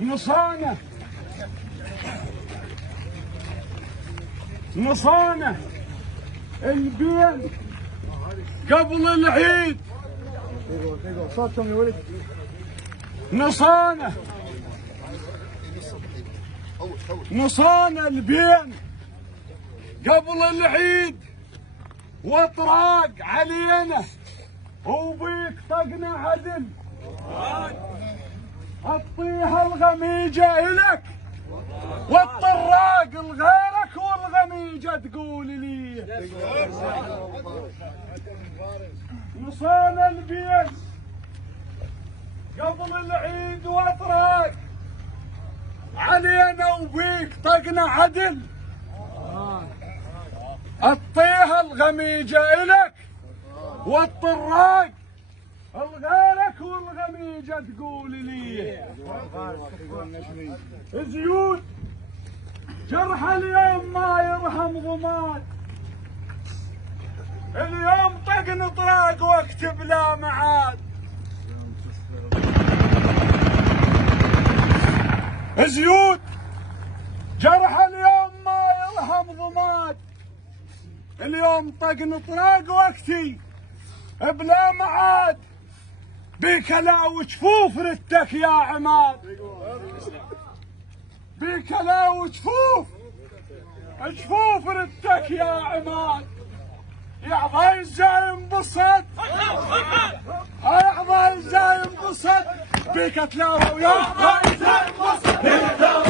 نصانة البين قبل العيد. صوتكم يا ولد. نصانة البين قبل العيد واطراق علينا وبيك طقنا عدل. اطيها الغميجة الك والطراق لغيرك والغميجة تقول لي. نصانة البين قبل العيد واطراق علينا وبيك طقنا عدل. اطيها الغميجة الك والطراق الغيرك والغميجة تقول لي. زيود جرح اليوم ما يرحم ضماد. اليوم طقن طراق واكتب لا معاد. زيود جرح اليوم ما يرحم ضماد. اليوم طقن طراق واكتي بلا معاد. بيك لا وجفوف ردك يا عماد. بيك لا وجفوف ردك يا عماد. يا عضاي الزايم بصد يا عضاي الزايم بصد بيك تلاوى ويا عضاي الزايم بصد.